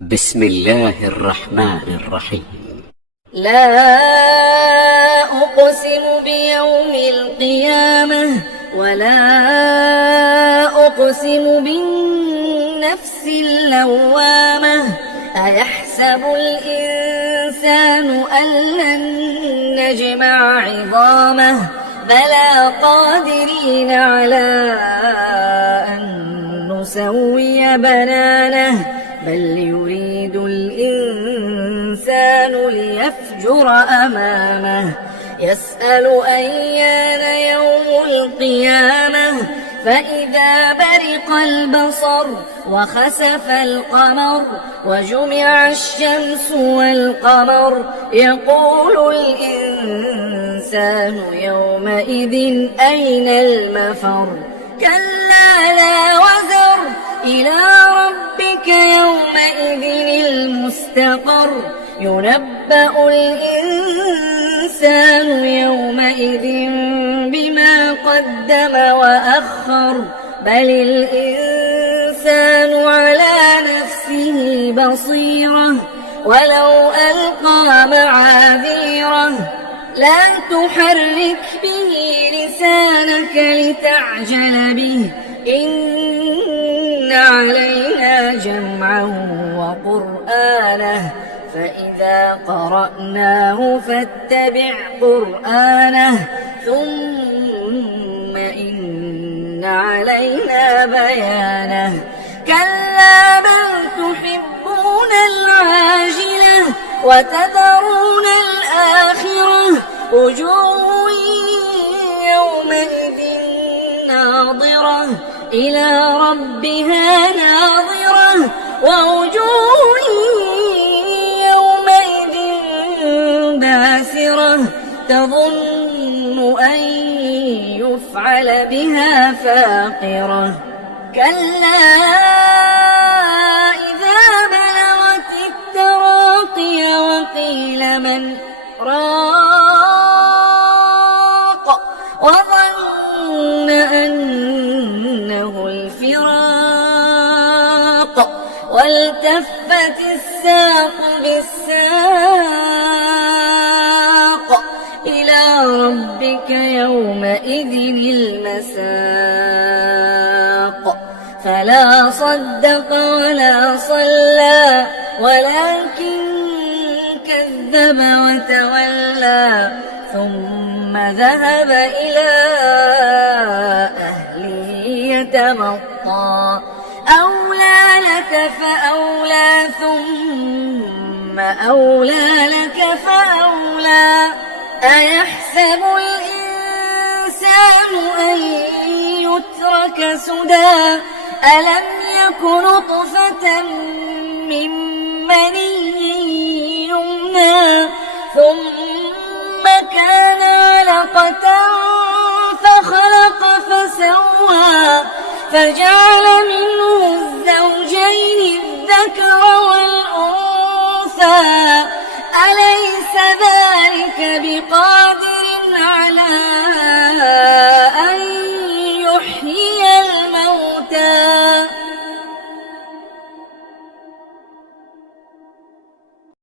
بسم الله الرحمن الرحيم. لا أقسم بيوم القيامة ولا أقسم بالنفس اللوامة. أيحسب الإنسان أن لن نجمع عظامه بلى قادرين على أن نسوي بنانه بل يريد الإنسان ليفجر أمامه يسأل أيان يوم القيامة فإذا برق البصر وخسف القمر وجمع الشمس والقمر يقول الإنسان يومئذ أين المفر كلا لا وزر إلى ربك يومئذ المستقر ينبأ الإنسان يومئذ بما قدم وأخر بل الإنسان على نفسه بصيرة ولو ألقى معاذيره لا تحرك به لسانك لتعجل به إن علينا جمعه وقرآنه فإذا قرأناه فاتبع قرآنه ثم إن علينا بيانه كلا بل تحبون العاجلة وتذرون الآخرة وجوه يومئذ ناظرة إلى ربها ناظرة ووجوه يومئذ باسرة تظن أن يفعل بها فاقرة كلا إذا بلغت التراقي وقيل من راق وظن أنه الفراق والتفت الساق بالساق إلى ربك يومئذ المساق فلا صدق ولا صلى ولكن كذب وتولى ثم ذهب إلى أهله يتمطى أولى لك فأولى ثم أولى لك فأولى أيحسب الإنسان أن يترك سدى ألم يك نطفة من مني يمنى ثم كان علقة فخلق فسوى فجعل منه الزوجين الذكر والأنثى أليس ذلك